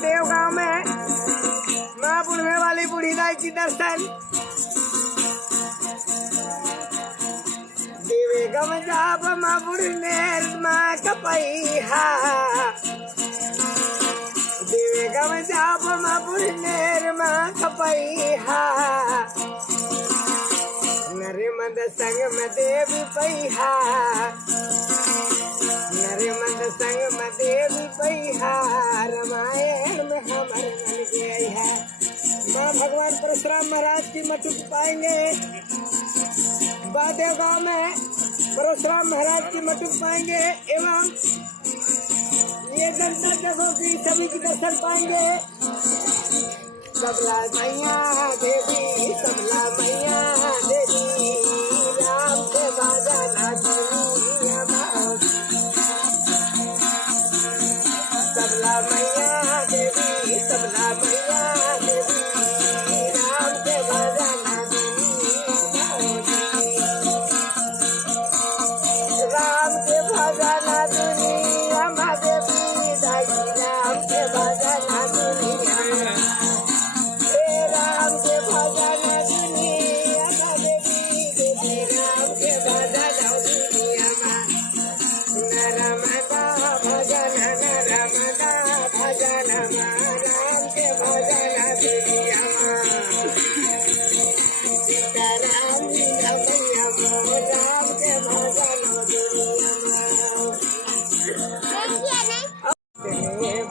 देवगांव में माँ बुढ़वे वाली बूढ़ी दाई की दर्शन। देवे गम जाब माँ बुढ़ने माँ कपैहा, देवे गम जाब माँ बुढ़ने माँ कपैहा। नरेमंद संग में देवी पैहा, नरेमंद संग में देवी पैहा। रामायण में हमारे मन गई है। माँ भगवान परशुराम महाराज की मटुक पाएंगे। बादेव गांव में परशुराम महाराज की मटुक पाएंगे एवं ये जनता जगहों की सभी की दर्शन पाएंगे। सबला मैया देवी, सबला मैया देवी, राम से बाजा नाचनिया माँ। सबला मैया देवी, सबला मैया देवी, राम से बाजा नाचनिया माँ। राम से बाजा नाचनिया माँ देवी दाई, राम से बाजा नाचनिया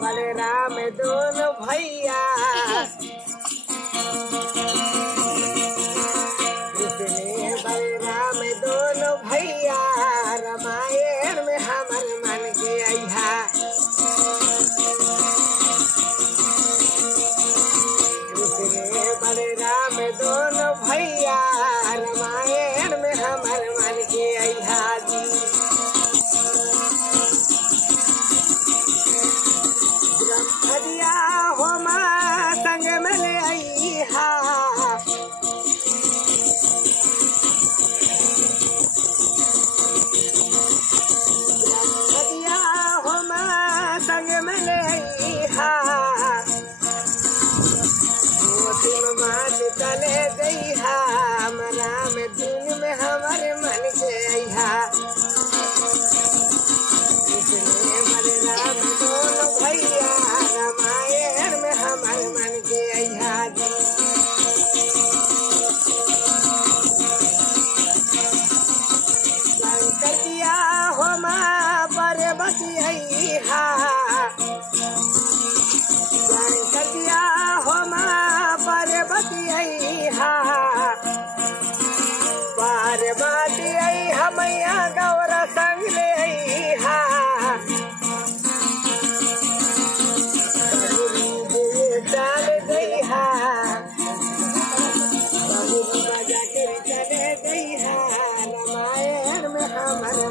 बलराम दोनों भैया, कृष्ण बलराम दोनों भैया। रामायण में हमर मन के अइहा। कृष्ण बलराम दोनों भैया, रामायण में हमर मन के अइहा जी। ब्रह्मदिया हो माँ संग में ले अइहा। ब्रह्मदिया हो माँ संग में ले अइहा। मोतिम मात चले जइहा, राम दिन में हमारे मन के अइहा। इसलिए बलराम दोनों भैया, रामायण में हमारे मन के अइहा जी। शंकर दिया हो माँ पार्वती अइहा। शंकर दिया हो माँ पार्वती अइहा। पार्वती अइहा मैया गौरा संग ले अइहा। चाल गइहा, बाबू बाबा जाकर चले गइहा। रामायण में हमारे